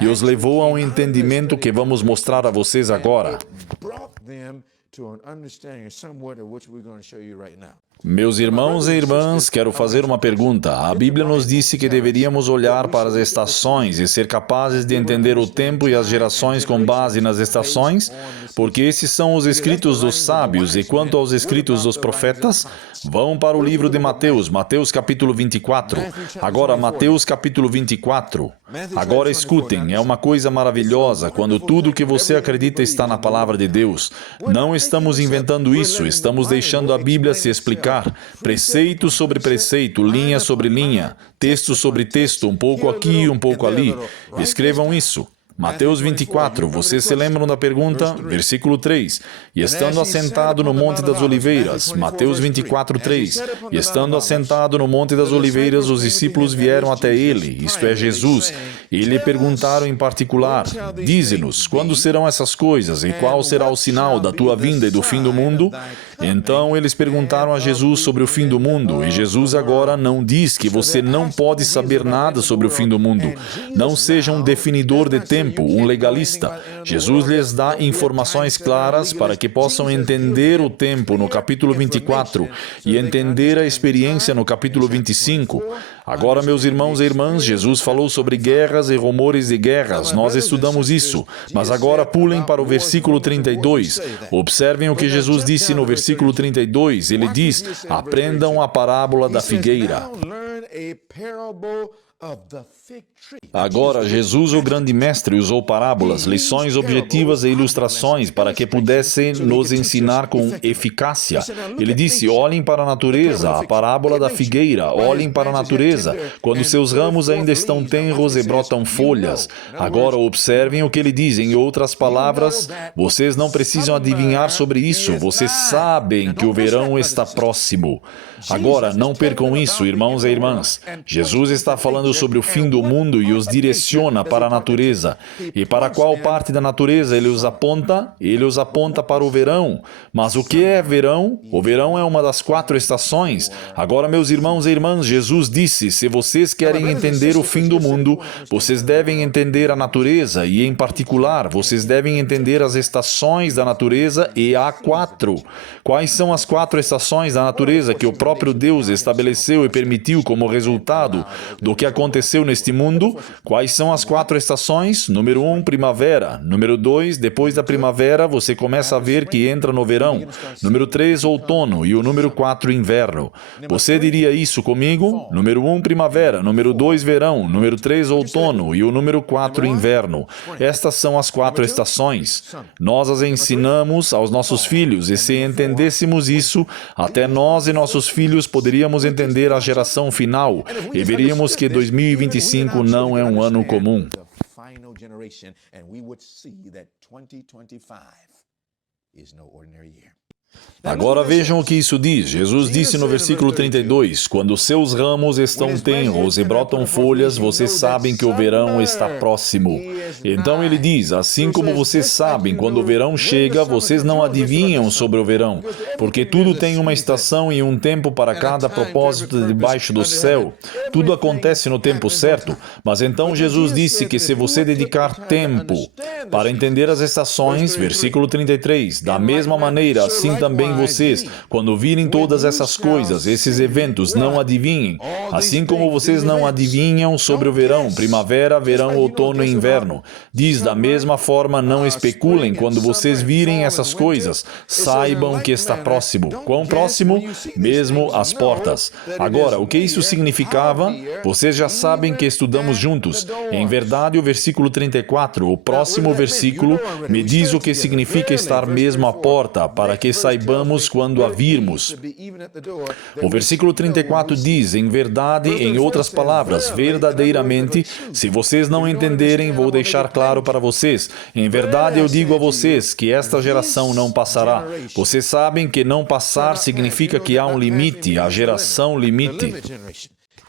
e os levou a um entendimento que vamos mostrar a vocês agora. Meus irmãos e irmãs, quero fazer uma pergunta. A Bíblia nos disse que deveríamos olhar para as estações e ser capazes de entender o tempo e as gerações com base nas estações, porque esses são os escritos dos sábios, e quanto aos escritos dos profetas, vão para o livro de Mateus, Mateus capítulo 24. Agora, Mateus capítulo 24. Agora escutem, é uma coisa maravilhosa quando tudo o que você acredita está na palavra de Deus. Não estamos inventando isso, estamos deixando a Bíblia se explicar. Preceito sobre preceito, linha sobre linha, texto sobre texto, um pouco aqui e um pouco ali. Escrevam isso. Mateus 24, vocês se lembram da pergunta? Versículo 3. E estando assentado no Monte das Oliveiras, Mateus 24, 3. E estando assentado no Monte das Oliveiras, os discípulos vieram até ele, isto é, Jesus, e lhe perguntaram em particular: Dize-nos, quando serão essas coisas, e qual será o sinal da tua vinda e do fim do mundo? Então eles perguntaram a Jesus sobre o fim do mundo, e Jesus agora não diz que você não pode saber nada sobre o fim do mundo. Não seja um definidor de tempo, um legalista. Jesus lhes dá informações claras para que possam entender o tempo no capítulo 24 e entender a experiência no capítulo 25. Agora, meus irmãos e irmãs, Jesus falou sobre guerras e rumores de guerras. Nós estudamos isso. Mas agora pulem para o versículo 32. Observem o que Jesus disse no versículo 32. Ele diz: aprendam a parábola da figueira. Agora, Jesus, o grande mestre, usou parábolas, lições objetivas e ilustrações para que pudesse nos ensinar com eficácia. Ele disse: olhem para a natureza, a parábola da figueira, olhem para a natureza, quando seus ramos ainda estão tenros e brotam folhas. Agora, observem o que ele diz. Em outras palavras, vocês não precisam adivinhar sobre isso, vocês sabem que o verão está próximo. Agora, não percam isso, irmãos e irmãs. Jesus está falando sobre o fim do mundo e os direciona para a natureza. E para qual parte da natureza ele os aponta? Ele os aponta para o verão. Mas o que é verão? O verão é uma das 4 estações. Agora, meus irmãos e irmãs, Jesus disse: se vocês querem entender o fim do mundo, vocês devem entender a natureza e, em particular, vocês devem entender as estações da natureza, e há 4. Quais são as 4 estações da natureza que o próprio Deus estabeleceu e permitiu como resultado do que aconteceu neste mundo? Quais são as 4 estações? Número 1, primavera. Número 2, depois da primavera, você começa a ver que entra no verão. Número 3, outono. E o número 4, inverno. Você diria isso comigo? Número 1, primavera. Número 2, verão. Número 3, outono. E o número 4, inverno. Estas são as 4 estações. Nós as ensinamos aos nossos filhos, e se entendêssemos isso, até nós e nossos filhos poderíamos entender a geração final, e veríamos que 2025 não é um ano comum. Agora vejam o que isso diz. Jesus disse no versículo 32, quando seus ramos estão tenros e brotam folhas, vocês sabem que o verão está próximo. Então ele diz: assim como vocês sabem, quando o verão chega, vocês não adivinham sobre o verão, porque tudo tem uma estação e um tempo para cada propósito debaixo do céu. Tudo acontece no tempo certo. Mas então Jesus disse que se você dedicar tempo para entender as estações, versículo 33, da mesma maneira, assim também vocês, quando virem todas essas coisas, esses eventos, não adivinhem. Assim como vocês não adivinham sobre o verão, primavera, verão, outono e inverno. Diz, da mesma forma, não especulem quando vocês virem essas coisas. Saibam que está próximo. Quão próximo? Mesmo às portas. Agora, o que isso significava? Vocês já sabem que estudamos juntos. Em verdade, o versículo 34, o próximo versículo, me diz o que significa estar mesmo à porta, para que saibamos quando a virmos. O versículo 34 diz, em verdade, em outras palavras, verdadeiramente, se vocês não entenderem, vou deixar claro para vocês. Em verdade, eu digo a vocês que esta geração não passará. Vocês sabem que não passar significa que há um limite, a geração limite.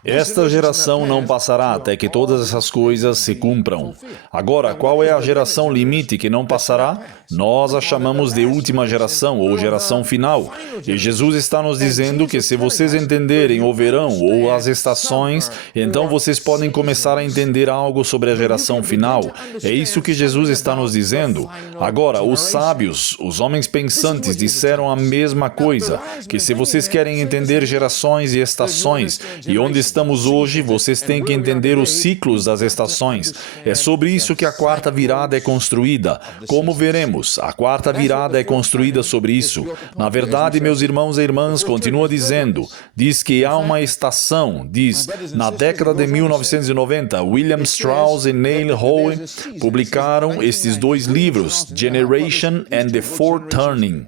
Esta geração não passará até que todas essas coisas se cumpram. Agora, qual é a geração limite que não passará? Nós a chamamos de última geração ou geração final. E Jesus está nos dizendo que se vocês entenderem o verão ou as estações, então vocês podem começar a entender algo sobre a geração final. É isso que Jesus está nos dizendo. Agora, os sábios, os homens pensantes, disseram a mesma coisa, que se vocês querem entender gerações e estações, e onde estamos hoje, vocês têm que entender os ciclos das estações. É sobre isso que a quarta virada é construída. Como veremos, a quarta virada é construída sobre isso. Na verdade, meus irmãos e irmãs, continua dizendo, diz que há uma estação, diz, na década de 1990, William Strauss e Neil Howe publicaram estes dois livros, Generation and the Fourth Turning.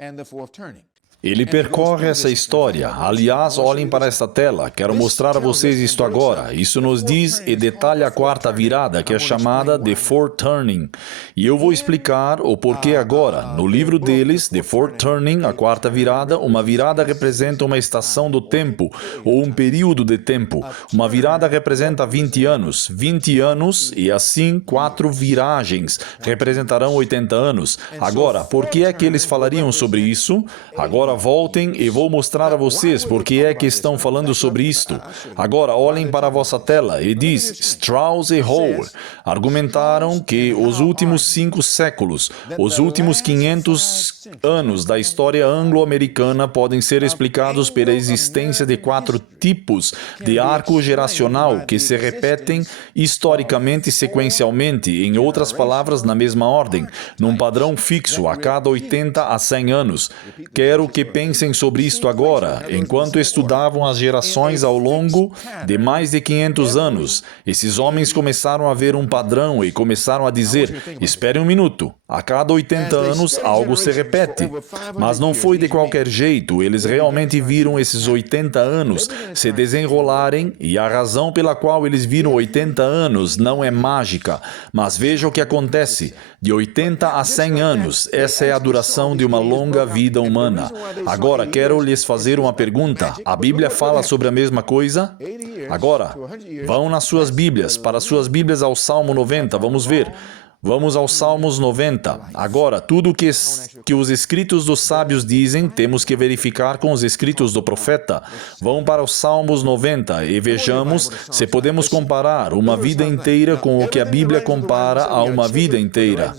Ele percorre essa história. Aliás, olhem para esta tela. Quero mostrar a vocês isto agora. Isso nos diz e detalha a quarta virada, que é chamada The Fourth Turning. E eu vou explicar o porquê agora. No livro deles, The Fourth Turning, a quarta virada, uma virada representa uma estação do tempo, ou um período de tempo. Uma virada representa 20 anos. 20 anos e assim 4 viragens representarão 80 anos. Agora, por que é que eles falariam sobre isso? Agora voltem e vou mostrar a vocês por que é que estão falando sobre isto. Agora olhem para a vossa tela e diz, Strauss e Howe argumentaram que os últimos 5 séculos, os últimos 500 anos da história anglo-americana podem ser explicados pela existência de 4 tipos de arco geracional que se repetem historicamente e sequencialmente, em outras palavras, na mesma ordem, num padrão fixo a cada 80 a 100 anos. Quero que pensem sobre isto agora, enquanto estudavam as gerações ao longo de mais de 500 anos. Esses homens começaram a ver um padrão e começaram a dizer, espere um minuto, a cada 80 anos algo se repete. Mas não foi de qualquer jeito, eles realmente viram esses 80 anos se desenrolarem e a razão pela qual eles viram 80 anos não é mágica. Mas veja o que acontece, de 80 a 100 anos, essa é a duração de uma longa vida humana. Agora, quero lhes fazer uma pergunta. A Bíblia fala sobre a mesma coisa? Agora, vão nas suas Bíblias, para suas Bíblias ao Salmo 90, vamos ver. Vamos aos Salmos 90. Agora, tudo que os escritos dos sábios dizem, temos que verificar com os escritos do profeta. Vão para os Salmos 90 e vejamos se podemos comparar uma vida inteira com o que a Bíblia compara a uma vida inteira.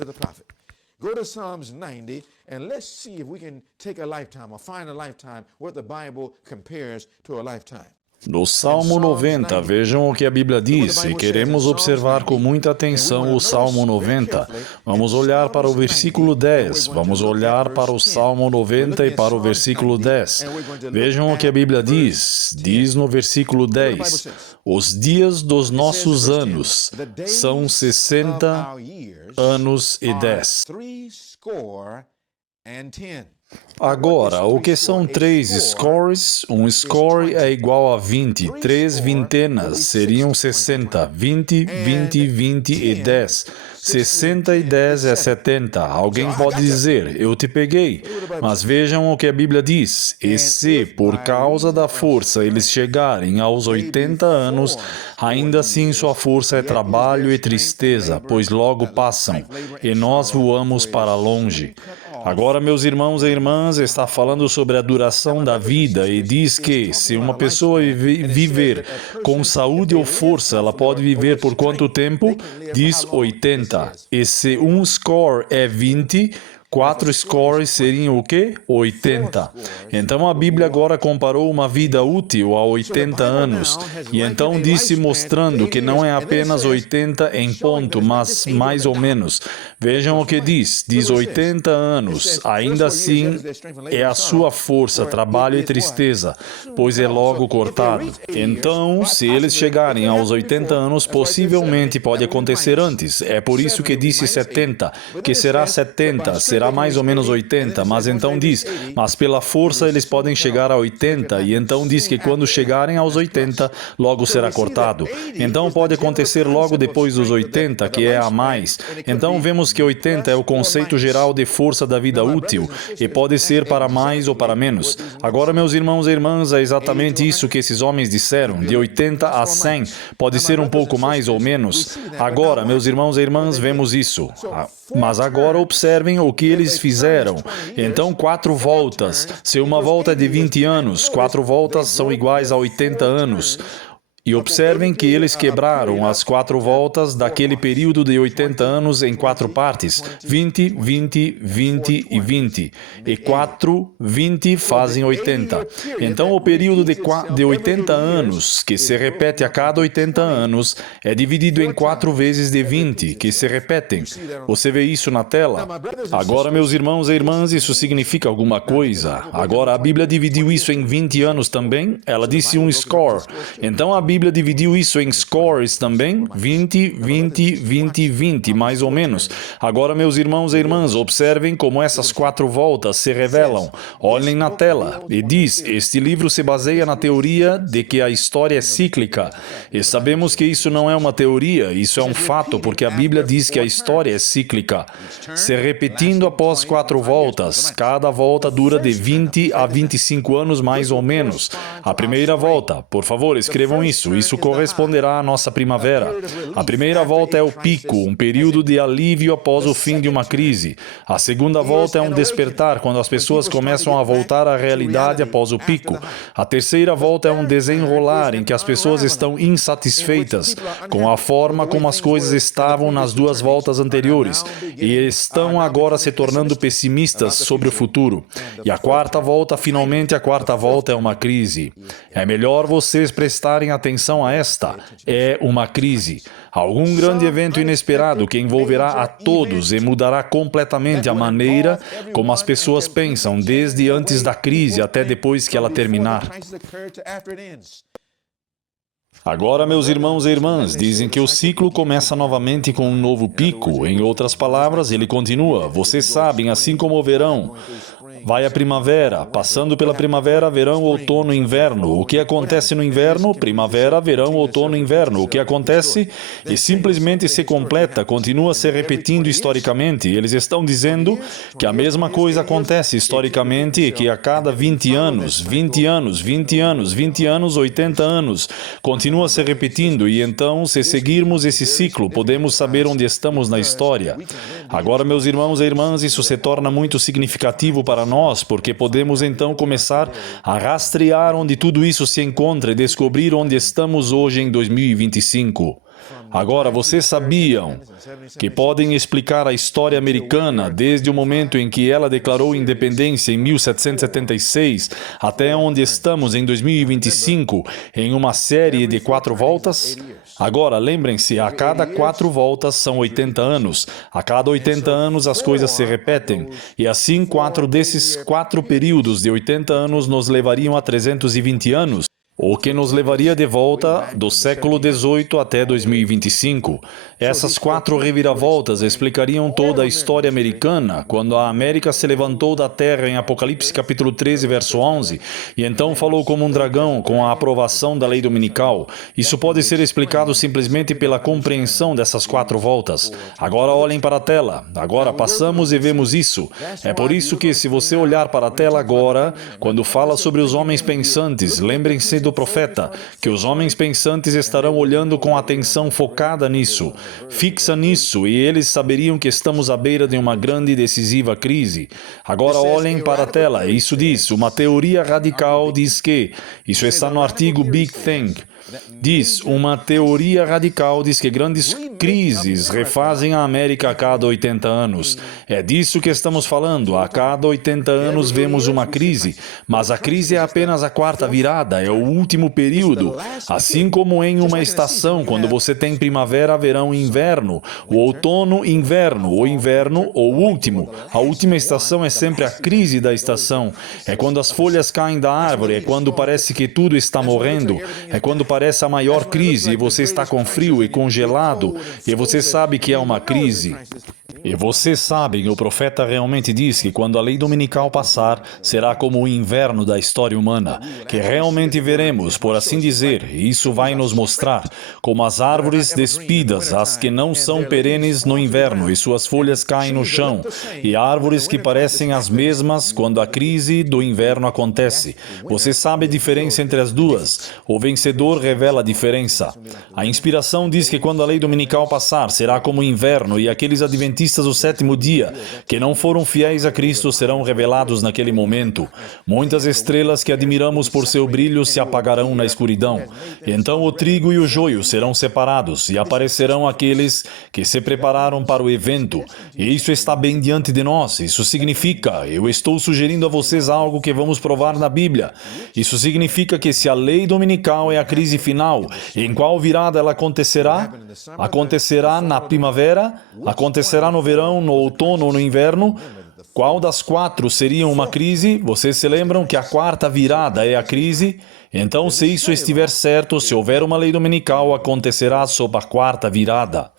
Go to Psalms 90 and let's see if we can take a lifetime or find a lifetime where the Bible compares to a lifetime. No Salmo 90, vejam o que a Bíblia diz, e queremos observar com muita atenção o Salmo 90. Vamos olhar para o versículo 10, vamos olhar para o Salmo 90 e para o versículo 10. Vejam o que a Bíblia diz, diz no versículo 10, os dias dos nossos anos são 60 anos e 10. Agora, o que são 3 scores? Um score é igual a 20. 3 vintenas seriam 60. 20, 20, 20 e 10. 60 e 10 é 70. Alguém pode dizer, eu te peguei. Mas vejam o que a Bíblia diz. E se, por causa da força, eles chegarem aos 80 anos, ainda assim sua força é trabalho e tristeza, pois logo passam, e nós voamos para longe. Agora, meus irmãos e irmãs, está falando sobre a duração da vida e diz que, se uma pessoa viver com saúde ou força, ela pode viver por quanto tempo? Diz 80. E se um score é 20, 4 scores seriam o quê? 80. Então a Bíblia agora comparou uma vida útil a 80 anos. E então disse mostrando que não é apenas 80 em ponto, mas mais ou menos. Vejam o que diz. Diz 80 anos. Ainda assim é a sua força, trabalho e tristeza, pois é logo cortado. Então, se eles chegarem aos 80 anos, possivelmente pode acontecer antes. É por isso que disse 70, que será 70, será mais ou menos 80, mas então diz, mas pela força eles podem chegar a 80, e então diz que quando chegarem aos 80, logo será cortado. Então pode acontecer logo depois dos 80, que é a mais. Então vemos sabemos que 80 é o conceito geral de força da vida útil e pode ser para mais ou para menos. Agora, meus irmãos e irmãs, é exatamente isso que esses homens disseram. De 80 a 100 pode ser um pouco mais ou menos. Agora, meus irmãos e irmãs, vemos isso. Mas agora observem o que eles fizeram. Então, 4 voltas. Se uma volta é de 20 anos, 4 voltas são iguais a 80 anos. E observem que eles quebraram as 4 voltas daquele período de 80 anos em 4 partes. 20, 20, 20 e 20. E 4, 20 fazem 80. Então, o período de 80 anos, que se repete a cada 80 anos, é dividido em 4 vezes de 20, que se repetem. Você vê isso na tela? Agora, meus irmãos e irmãs, isso significa alguma coisa. Agora, a Bíblia dividiu isso em 20 anos também. Ela disse um score. Então, a Bíblia dividiu isso em scores também, 20, 20, 20, 20, mais ou menos. Agora, meus irmãos e irmãs, observem como essas 4 voltas se revelam. Olhem na tela. E diz, este livro se baseia na teoria de que a história é cíclica. E sabemos que isso não é uma teoria, isso é um fato, porque a Bíblia diz que a história é cíclica. Se repetindo após 4 voltas, cada volta dura de 20 a 25 anos mais ou menos. A primeira volta, por favor, escrevam isso corresponderá à nossa primavera. A primeira volta é o pico, um período de alívio após o fim de uma crise. A segunda volta é um despertar, quando as pessoas começam a voltar à realidade após o pico. A terceira volta é um desenrolar, em que as pessoas estão insatisfeitas com a forma como as coisas estavam nas 2 voltas anteriores e estão agora se tornando pessimistas sobre o futuro. E a quarta volta, finalmente, a quarta volta é uma crise. É melhor vocês prestarem atenção a esta. É uma crise. Algum grande evento inesperado que envolverá a todos e mudará completamente a maneira como as pessoas pensam, desde antes da crise até depois que ela terminar. Agora, meus irmãos e irmãs, dizem que o ciclo começa novamente com um novo pico. Em outras palavras, ele continua. Vocês sabem, assim como o verão. Vai a primavera, passando pela primavera, verão, outono, inverno. O que acontece no inverno? Primavera, verão, outono, inverno. O que acontece? E simplesmente se completa, continua se repetindo historicamente. Eles estão dizendo que a mesma coisa acontece historicamente e que a cada 20 anos, 20 anos, 20 anos, 20 anos, 80 anos, continua se repetindo. E então, se seguirmos esse ciclo, podemos saber onde estamos na história. Agora, meus irmãos e irmãs, isso se torna muito significativo para nós, porque podemos então começar a rastrear onde tudo isso se encontra e descobrir onde estamos hoje em 2025. Agora, vocês sabiam que podem explicar a história americana desde o momento em que ela declarou independência em 1776 até onde estamos em 2025 em uma série de 4 voltas? Agora, lembrem-se, a cada 4 voltas são 80 anos. A cada 80 anos as coisas se repetem. E assim, 4 desses 4 períodos de 80 anos nos levariam a 320 anos. O que nos levaria de volta do século XVIII até 2025. Essas 4 reviravoltas explicariam toda a história americana, quando a América se levantou da terra em Apocalipse capítulo 13, verso 11, e então falou como um dragão, com a aprovação da lei dominical. Isso pode ser explicado simplesmente pela compreensão dessas 4 voltas. Agora olhem para a tela. Agora passamos e vemos isso. É por isso que, se você olhar para a tela agora, quando fala sobre os homens pensantes, lembrem-se do profeta, que os homens pensantes estarão olhando com atenção focada nisso, fixa nisso, e eles saberiam que estamos à beira de uma grande e decisiva crise. Agora olhem para a tela. Isso diz, uma teoria radical diz que, isso está no artigo Big Thing, diz, uma teoria radical diz que grandes crises refazem a América a cada 80 anos. É disso que estamos falando. A cada 80 anos vemos uma crise, mas a crise é apenas a 4ª virada, é o último período. Assim como em uma estação, quando você tem primavera, verão e inverno, o outono, inverno, o inverno, o último. A última estação é sempre a crise da estação. É quando as folhas caem da árvore, é quando parece que tudo está morrendo, é quando parece a maior crise e você está com frio e congelado e você sabe que é uma crise. E vocês sabem, o profeta realmente diz que quando a lei dominical passar, será como o inverno da história humana, que realmente veremos, por assim dizer, e isso vai nos mostrar, como as árvores despidas, as que não são perenes no inverno e suas folhas caem no chão, e árvores que parecem as mesmas quando a crise do inverno acontece. Você sabe a diferença entre as duas? O vencedor revela a diferença. A inspiração diz que quando a lei dominical passar, será como o inverno, e aqueles adventistas do sétimo dia, que não foram fiéis a Cristo, serão revelados naquele momento. Muitas estrelas que admiramos por seu brilho se apagarão na escuridão. Então o trigo e o joio serão separados, e aparecerão aqueles que se prepararam para o evento. E isso está bem diante de nós. Isso significa, eu estou sugerindo a vocês algo que vamos provar na Bíblia. Isso significa que se a lei dominical é a crise final, em qual virada ela acontecerá? Acontecerá na primavera? Acontecerá no verão, no outono ou no inverno? Qual das quatro seria uma crise? Vocês se lembram que a quarta virada é a crise? Então, se isso estiver certo, se houver uma lei dominical, acontecerá sob a quarta virada.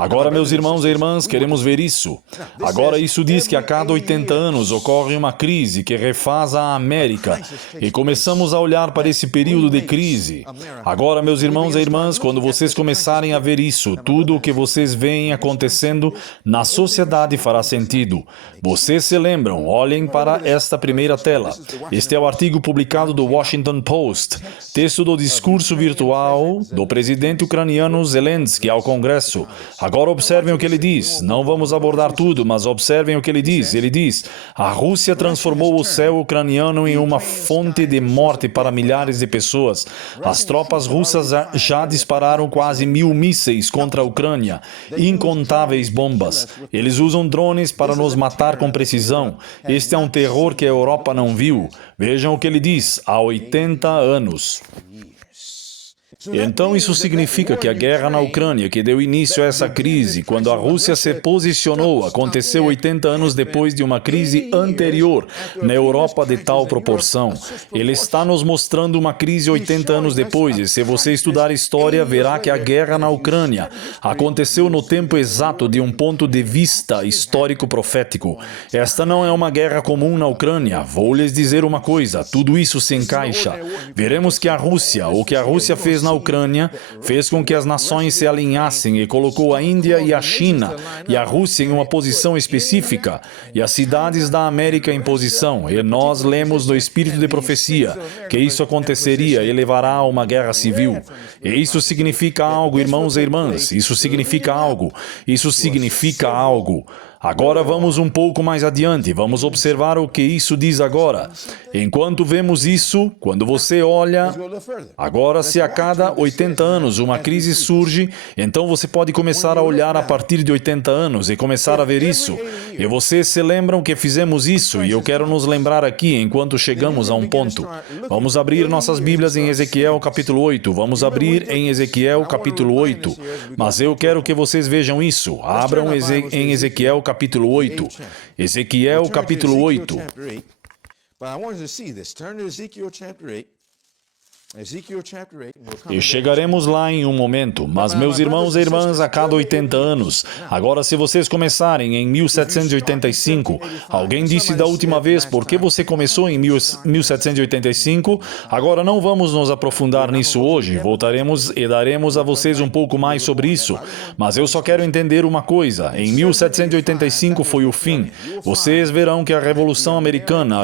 Agora, meus irmãos e irmãs, queremos ver isso. Agora, isso diz que a cada 80 anos ocorre uma crise que refaz a América. E começamos a olhar para esse período de crise. Agora, meus irmãos e irmãs, quando vocês começarem a ver isso, tudo o que vocês veem acontecendo na sociedade fará sentido. Vocês se lembram? Olhem para esta primeira tela. Este é o artigo publicado do Washington Post, texto do discurso virtual do presidente ucraniano Zelensky ao Congresso. Agora observem o que ele diz. Não vamos abordar tudo, mas observem o que ele diz. Ele diz: a Rússia transformou o céu ucraniano em uma fonte de morte para milhares de pessoas. As tropas russas já dispararam quase 1000 mísseis contra a Ucrânia, incontáveis bombas. Eles usam drones para nos matar com precisão. Este é um terror que a Europa não viu. Vejam o que ele diz: há 80 anos. Então isso significa que a guerra na Ucrânia, que deu início a essa crise, quando a Rússia se posicionou, aconteceu 80 anos depois de uma crise anterior na Europa de tal proporção. Ele está nos mostrando uma crise 80 anos depois, e se você estudar história, verá que a guerra na Ucrânia aconteceu no tempo exato de um ponto de vista histórico-profético. Esta não é uma guerra comum na Ucrânia. Vou lhes dizer uma coisa, tudo isso se encaixa. Veremos que a Rússia, o que a Rússia fez na Ucrânia, fez com que as nações se alinhassem e colocou a Índia e a China e a Rússia em uma posição específica e as cidades da América em posição. E nós lemos no espírito de profecia que isso aconteceria e levará a uma guerra civil. E isso significa algo, irmãos e irmãs. Isso significa algo. Isso significa algo. Agora vamos um pouco mais adiante, vamos observar o que isso diz agora. Enquanto vemos isso, quando você olha, agora se a cada 80 anos uma crise surge, então você pode começar a olhar a partir de 80 anos e começar a ver isso. E vocês se lembram que fizemos isso, e eu quero nos lembrar aqui enquanto chegamos a um ponto. Vamos abrir nossas Bíblias em Ezequiel capítulo 8, vamos abrir em Ezequiel capítulo 8, mas eu quero que vocês vejam isso. Abram em Ezequiel capítulo 8. Ezequiel capítulo 8. E chegaremos lá em um momento, mas meus irmãos e irmãs, a cada 80 anos. Agora, se vocês começarem em 1785, alguém disse da última vez, por que você começou em 1785? Agora não vamos nos aprofundar nisso hoje, voltaremos e daremos a vocês um pouco mais sobre isso. Mas eu só quero entender uma coisa, em 1785 foi o fim. Vocês verão que a Revolução Americana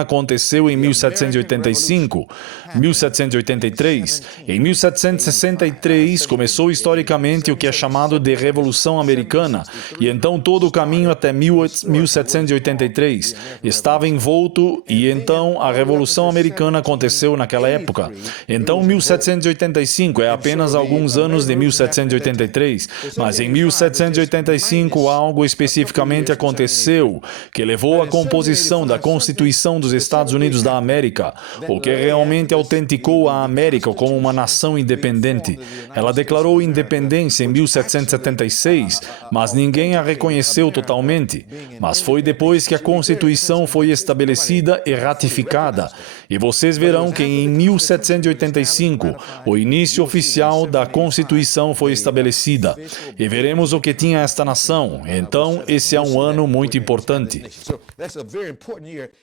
aconteceu em 1785. 1783. Em 1763 começou historicamente o que é chamado de Revolução Americana, e então todo o caminho até 1783 estava envolto, e então a Revolução Americana aconteceu naquela época. Então 1785 é apenas alguns anos de 1783, mas em 1785 algo especificamente aconteceu que levou à composição da Constituição dos Estados Unidos da América, o que realmente autenticou a América como uma nação independente. Ela declarou independência em 1776, mas ninguém a reconheceu totalmente. Mas foi depois que a Constituição foi estabelecida e ratificada. E vocês verão que em 1785, o início oficial da Constituição foi estabelecida. E veremos o que tinha esta nação. Então, esse é um ano muito importante.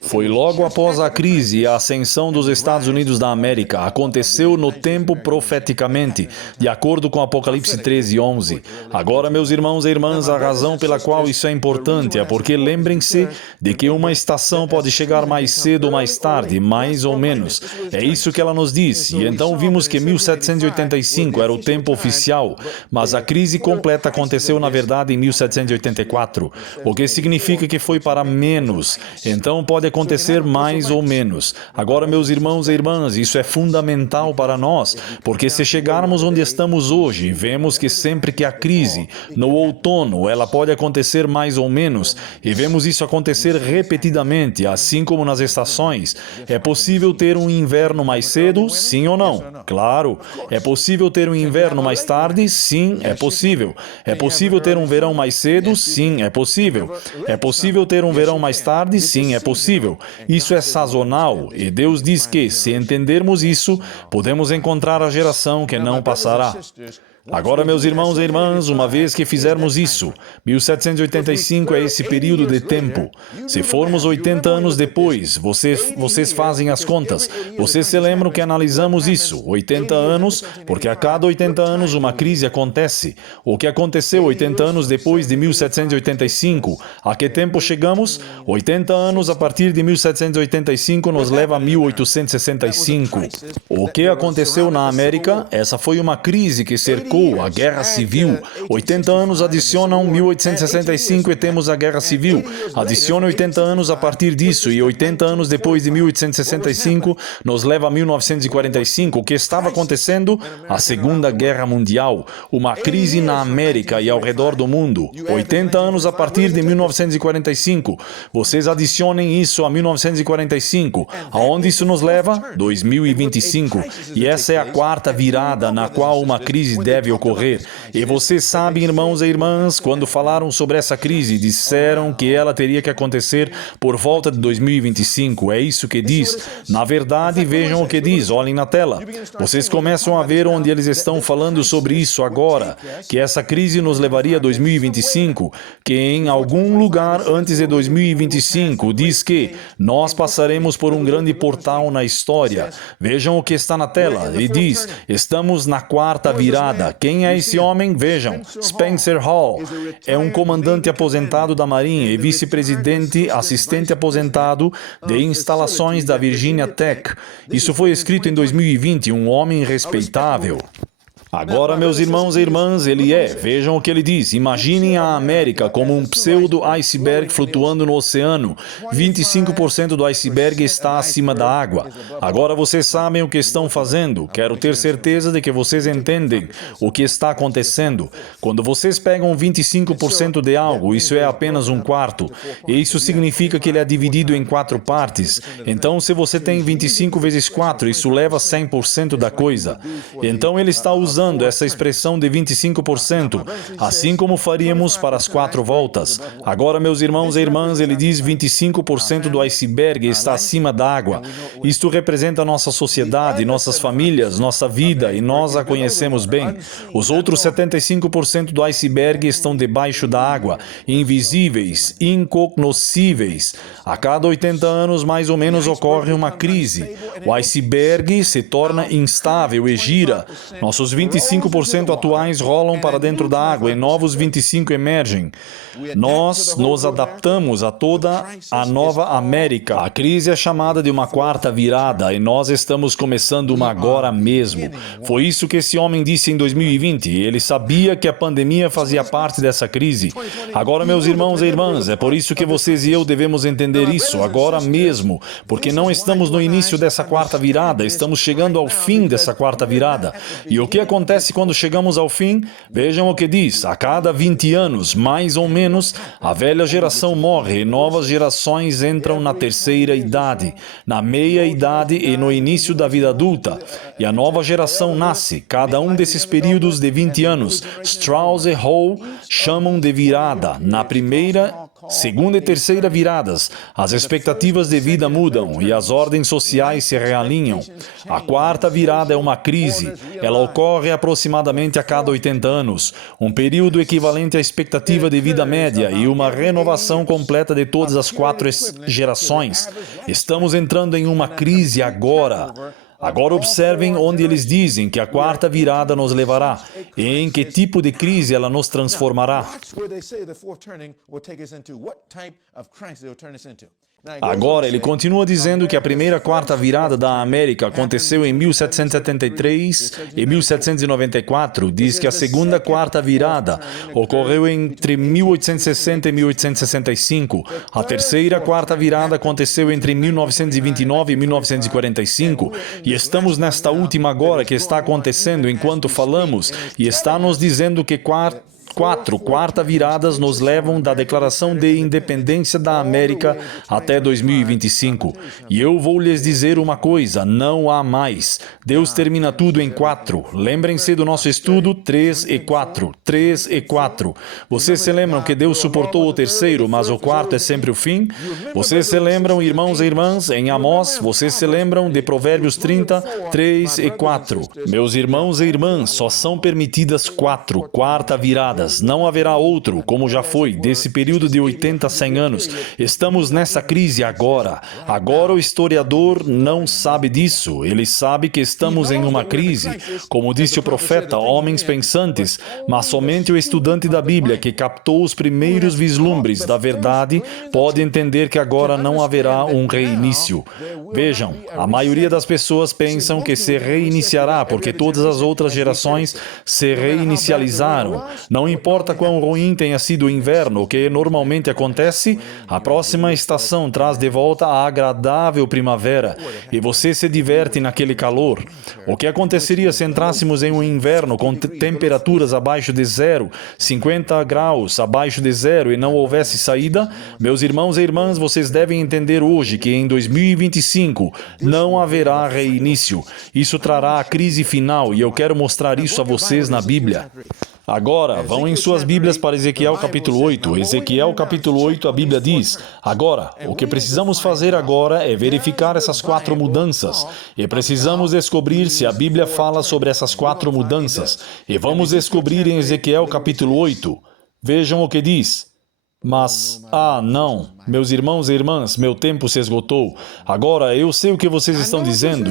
Foi logo após a crise e a ascensão dos Estados Unidos da América. Aconteceu no tempo profeticamente, de acordo com Apocalipse 13:11. Agora, meus irmãos e irmãs, a razão pela qual isso é importante é porque lembrem-se de que uma estação pode chegar mais cedo ou mais tarde, mais ou menos. É isso que ela nos diz. E então vimos que 1785 era o tempo oficial, mas a crise completa aconteceu, na verdade, em 1784, o que significa que foi para menos. Então pode acontecer mais ou menos. Agora, meus irmãos e irmãs, isso é fundamental para nós, porque se chegarmos onde estamos hoje, vemos que sempre que há crise, no outono, ela pode acontecer mais ou menos, e vemos isso acontecer repetidamente, assim como nas estações. É possível ter um inverno mais cedo? Sim ou não? Claro. É possível ter um inverno mais tarde? Sim, é possível. É possível ter um verão mais cedo? Sim, é possível. É possível ter um verão mais tarde? Sim, é possível. Isso é sazonal, e Deus diz que, se entendermos isso, podemos encontrar a geração que não passará. Agora, meus irmãos e irmãs, uma vez que fizermos isso, 1785 é esse período de tempo. Se formos 80 anos depois, vocês fazem as contas. Vocês se lembram que analisamos isso? 80 anos, porque a cada 80 anos uma crise acontece. O que aconteceu 80 anos depois de 1785? A que tempo chegamos? 80 anos a partir de 1785 nos leva a 1865. O que aconteceu na América? Essa foi uma crise que cercou a Guerra Civil. 80 anos adicionam 1865 e temos a Guerra Civil. Adicione 80 anos a partir disso e 80 anos depois de 1865 nos leva a 1945. O que estava acontecendo? A Segunda Guerra Mundial. Uma crise na América e ao redor do mundo. 80 anos a partir de 1945. Vocês adicionem isso a 1945. Aonde isso nos leva? 2025. E essa é a quarta virada na qual uma crise deve ocorrer. E vocês sabem, irmãos e irmãs, quando falaram sobre essa crise, disseram que ela teria que acontecer por volta de 2025. É isso que diz. Na verdade, vejam o que diz. Olhem na tela. Vocês começam a ver onde eles estão falando sobre isso agora, que essa crise nos levaria a 2025, que em algum lugar antes de 2025 diz que nós passaremos por um grande portal na história. Vejam o que está na tela. Ele diz, estamos na quarta virada. Quem é esse homem? Vejam, Spencer Hall. É um comandante aposentado da Marinha e vice-presidente assistente aposentado de instalações da Virginia Tech. Isso foi escrito em 2020, um homem respeitável. Agora, meus irmãos e irmãs, vejam o que ele diz. Imaginem a América como um pseudo-iceberg flutuando no oceano. 25% do iceberg está acima da água. Agora vocês sabem o que estão fazendo. Quero ter certeza de que vocês entendem o que está acontecendo. Quando vocês pegam 25% de algo, isso é apenas um quarto. E isso significa que ele é dividido em 4 partes. Então, se você tem 25 vezes 4, isso leva 100% da coisa. Então, ele está usando essa expressão de 25%, assim como faríamos para as 4 voltas. Agora, meus irmãos e irmãs, ele diz 25% do iceberg está acima da água. Isto representa nossa sociedade, nossas famílias, nossa vida, e nós a conhecemos bem. Os outros 75% do iceberg estão debaixo da água, invisíveis, incognoscíveis. A cada 80 anos, mais ou menos, ocorre uma crise. O iceberg se torna instável e gira. Nossos 25% atuais rolam para dentro da água e novos 25% emergem. Nós nos adaptamos a toda a nova América. A crise é chamada de uma quarta virada e nós estamos começando uma agora mesmo. Foi isso que esse homem disse em 2020. Ele sabia que a pandemia fazia parte dessa crise. Agora, meus irmãos e irmãs, é por isso que vocês e eu devemos entender isso agora mesmo, porque não estamos no início dessa quarta virada, estamos chegando ao fim dessa quarta virada. E o que acontece acontece quando chegamos ao fim? Vejam o que diz. A cada 20 anos, mais ou menos, a velha geração morre e novas gerações entram na terceira idade, na meia-idade e no início da vida adulta. E a nova geração nasce. Cada um desses períodos de 20 anos, Strauss e Hall chamam de virada. Na primeira, segunda e terceira viradas, as expectativas de vida mudam e as ordens sociais se realinham. A quarta virada é uma crise. Ela ocorre aproximadamente a cada 80 anos, um período equivalente à expectativa de vida média e uma renovação completa de todas as quatro gerações. Estamos entrando em uma crise agora. Agora observem onde eles dizem que a quarta virada nos levará e em que tipo de crise ela nos transformará. Agora, ele continua dizendo que a primeira quarta virada da América aconteceu em 1773 e 1794. Diz que a segunda quarta virada ocorreu entre 1860 e 1865. A terceira quarta virada aconteceu entre 1929 e 1945. E estamos nesta última agora que está acontecendo enquanto falamos e está nos dizendo que quatro quarta viradas nos levam da Declaração de Independência da América até 2025. E eu vou lhes dizer uma coisa, não há mais. Deus termina tudo em 4. Lembrem-se do nosso estudo 3 e 4. 3 e 4. Vocês se lembram que Deus suportou o terceiro, mas o quarto é sempre o fim? Vocês se lembram, irmãos e irmãs, em Amós? Vocês se lembram de Provérbios 30, 3 e 4? Meus irmãos e irmãs, só são permitidas 4 quarta viradas. Não haverá outro, como já foi, desse período de 80 a 100 anos. Estamos nessa crise agora. Agora o historiador não sabe disso. Ele sabe que estamos em uma crise. Como disse o profeta, homens pensantes, mas somente o estudante da Bíblia que captou os primeiros vislumbres da verdade pode entender que agora não haverá um reinício. Vejam, a maioria das pessoas pensam que se reiniciará porque todas as outras gerações se reinicializaram. Não importa quão ruim tenha sido o inverno, o que normalmente acontece, a próxima estação traz de volta a agradável primavera e você se diverte naquele calor. O que aconteceria se entrássemos em um inverno com temperaturas abaixo de zero, 50 graus abaixo de zero e não houvesse saída? Meus irmãos e irmãs, vocês devem entender hoje que em 2025 não haverá reinício. Isso trará a crise final e eu quero mostrar isso a vocês na Bíblia. Agora, vão em suas Bíblias para Ezequiel capítulo 8. Ezequiel capítulo 8, a Bíblia diz: agora, o que precisamos fazer agora é verificar essas 4 mudanças. E precisamos descobrir se a Bíblia fala sobre essas 4 mudanças. E vamos descobrir em Ezequiel capítulo 8. Vejam o que diz. Mas, não, meus irmãos e irmãs, meu tempo se esgotou. Agora, eu sei o que vocês estão dizendo,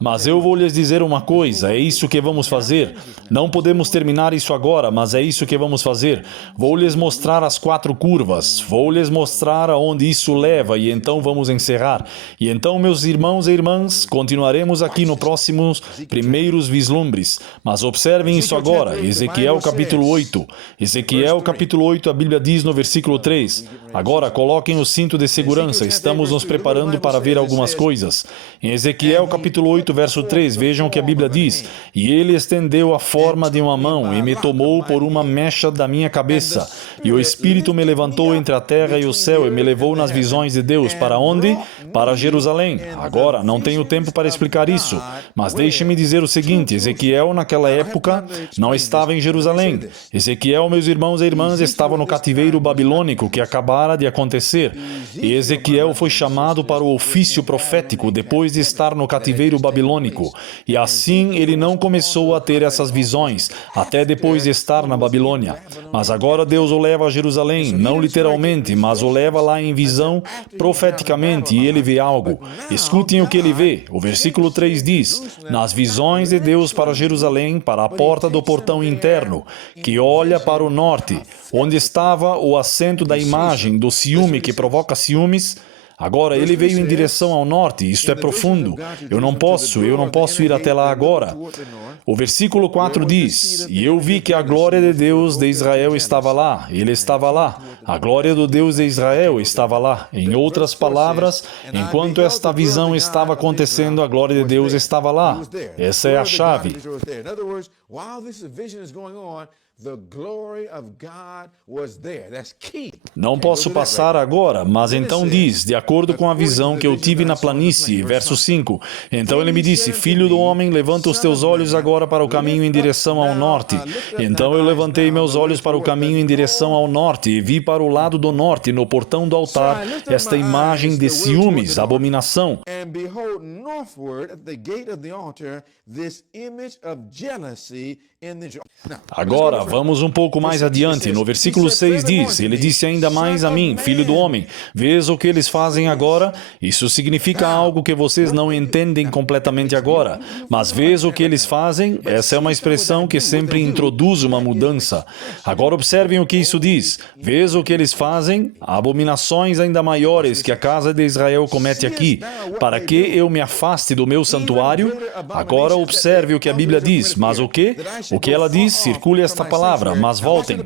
mas eu vou lhes dizer uma coisa, é isso que vamos fazer. Não podemos terminar isso agora, mas é isso que vamos fazer. Vou lhes mostrar as 4 curvas, vou lhes mostrar aonde isso leva e então vamos encerrar. E então, meus irmãos e irmãs, continuaremos aqui no próximos primeiros vislumbres. Mas observem isso agora, Ezequiel capítulo 8. Ezequiel capítulo 8, a Bíblia diz no versículo 3: agora coloquem o cinto de segurança, estamos nos preparando para ver algumas coisas. Em Ezequiel capítulo 8, verso 3, vejam o que a Bíblia diz: e ele estendeu a forma de uma mão e me tomou por uma mecha da minha cabeça, e o Espírito me levantou entre a terra e o céu e me levou nas visões de Deus. Para onde? Para Jerusalém. Agora, não tenho tempo para explicar isso, mas deixe-me dizer o seguinte: Ezequiel naquela época não estava em Jerusalém. Ezequiel, meus irmãos e irmãs, estava no cativeiro babilônico que acabara de acontecer. E Ezequiel foi chamado para o ofício profético depois de estar no cativeiro babilônico. E assim ele não começou a ter essas visões, até depois de estar na Babilônia. Mas agora Deus o leva a Jerusalém, não literalmente, mas o leva lá em visão profeticamente, e ele vê algo. Escutem o que ele vê. O versículo 3 diz: nas visões de Deus para Jerusalém, para a porta do portão interno, que olha para o norte, onde estava o assento da imagem do ciúme que provoca ciúmes, Agora, ele veio em direção ao norte. Isto é profundo. Eu não posso ir até lá agora. O versículo 4 diz: E eu vi que a glória de Deus de Israel estava lá. Ele estava lá. A glória do Deus de Israel estava lá. Em outras palavras, enquanto esta visão estava acontecendo, a glória de Deus estava lá. Essa é a chave. Não posso passar agora, mas então diz, de acordo com a visão que eu tive na planície, verso 5. Então ele me disse: Filho do homem, levanta os teus olhos agora para o caminho em direção ao norte. Então eu levantei meus olhos para o caminho em direção ao norte e vi para o lado do norte, no portão do altar, esta imagem de ciúmes, abominação. And behold, northward at the gate of the altar, this image of jealousy in the... Agora, vamos um pouco mais adiante. No versículo 6 diz: Ele disse ainda mais a mim: Filho do homem, vês o que eles fazem agora? Isso significa algo que vocês não entendem completamente agora. Mas vês o que eles fazem? Essa é uma expressão que sempre introduz uma mudança. Agora observem o que isso diz. Vês o que eles fazem? Abominações ainda maiores que a casa de Israel comete aqui. Para que eu me afaste do meu santuário? Agora observe o que a Bíblia diz. Mas o que? O que ela diz? Circule esta palavra, mas voltem.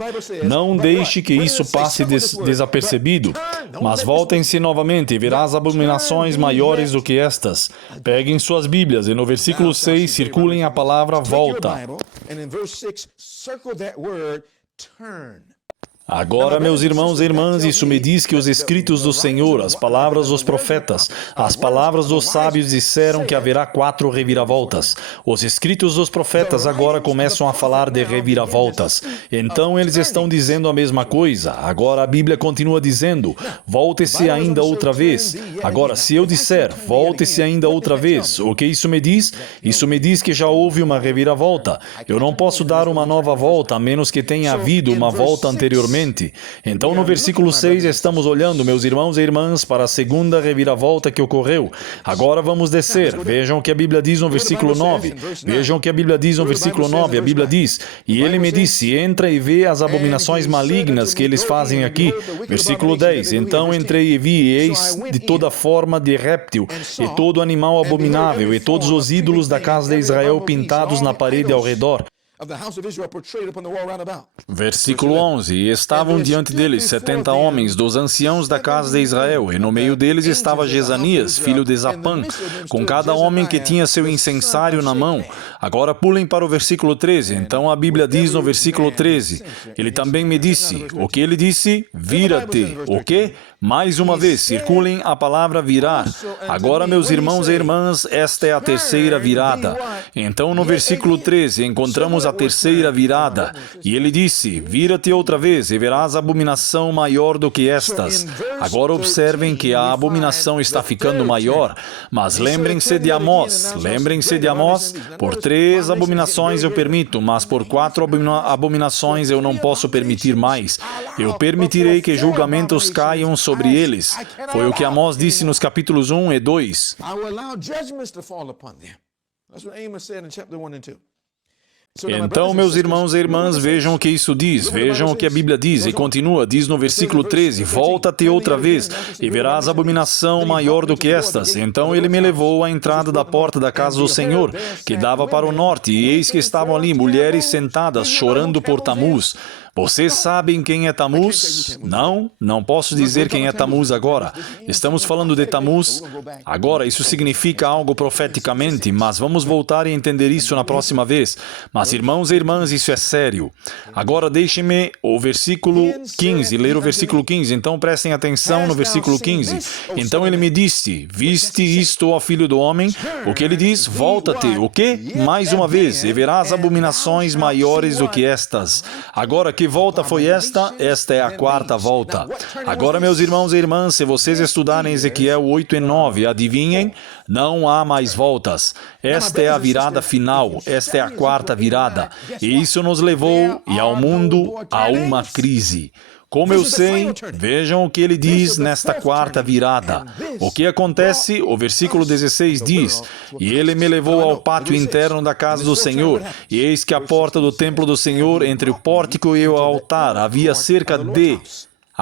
Não deixe que isso passe desapercebido. Mas voltem-se novamente e verás abominações maiores do que estas. Peguem suas Bíblias e no versículo 6 circulem a palavra volta. Agora, meus irmãos e irmãs, isso me diz que os escritos do Senhor, as palavras dos profetas, as palavras dos sábios disseram que haverá 4 reviravoltas. Os escritos dos profetas agora começam a falar de reviravoltas. Então, eles estão dizendo a mesma coisa. Agora, a Bíblia continua dizendo: volte-se ainda outra vez. Agora, se eu disser, volte-se ainda outra vez, o que isso me diz? Isso me diz que já houve uma reviravolta. Eu não posso dar uma nova volta, a menos que tenha havido uma volta anteriormente. Então, no versículo 6, estamos olhando, meus irmãos e irmãs, para a segunda reviravolta que ocorreu. Agora vamos descer. Vejam o que a Bíblia diz no versículo 9. Vejam o que a Bíblia diz no versículo 9. A Bíblia diz: E ele me disse: entra e vê as abominações malignas que eles fazem aqui. Versículo 10. Então entrei e vi, e eis de toda forma de réptil, e todo animal abominável, e todos os ídolos da casa de Israel pintados na parede ao redor. Versículo 11. E estavam diante deles 70 homens dos anciãos da casa de Israel, e no meio deles estava Jezanias, filho de Zapã, com cada homem que tinha seu incensário na mão. Agora pulem para o versículo 13. Então a Bíblia diz no versículo 13: Ele também me disse. O que ele disse? Vira-te. O quê? Mais uma vez, circulem a palavra virar. Agora, meus irmãos e irmãs, esta é a terceira virada. Então, no versículo 13, encontramos a terceira virada. E ele disse: vira-te outra vez e verás abominação maior do que estas. Agora observem que a abominação está ficando maior. Mas lembrem-se de Amós. Lembrem-se de Amós. Por 3 abominações eu permito, mas por 4 abominações eu não posso permitir mais. Eu permitirei que julgamentos caiam sobre eles. Foi o que Amós disse nos capítulos 1 e 2. Então, meus irmãos e irmãs, vejam o que isso diz, vejam o que a Bíblia diz, e continua, diz no versículo 13, volta-te outra vez, e verás abominação maior do que estas. Então ele me levou à entrada da porta da casa do Senhor, que dava para o norte, e eis que estavam ali mulheres sentadas, chorando por Tamuz. Vocês sabem quem é Tamuz? Não posso dizer quem é Tamuz agora. Estamos falando de Tamuz. Agora, isso significa algo profeticamente, mas vamos voltar e entender isso na próxima vez. Mas, irmãos e irmãs, isso é sério. Agora, deixem-me o versículo 15, ler o versículo 15. Então, prestem atenção no versículo 15. Então ele me disse: viste isto, ó filho do homem? O que ele diz? Volta-te. O quê? Mais uma vez, e verás abominações maiores do que estas. Agora, que volta foi esta? Esta é a 4ª volta. Agora, meus irmãos e irmãs, se vocês estudarem Ezequiel 8 e 9, adivinhem? Não há mais voltas. Esta é a virada final. Esta é a 4ª virada. E isso nos levou, e ao mundo, a uma crise. Como eu sei, vejam o que ele diz nesta 4ª virada. O que acontece? O versículo 16 diz: E ele me levou ao pátio interno da casa do Senhor, e eis que a porta do templo do Senhor, entre o pórtico e o altar, havia cerca de...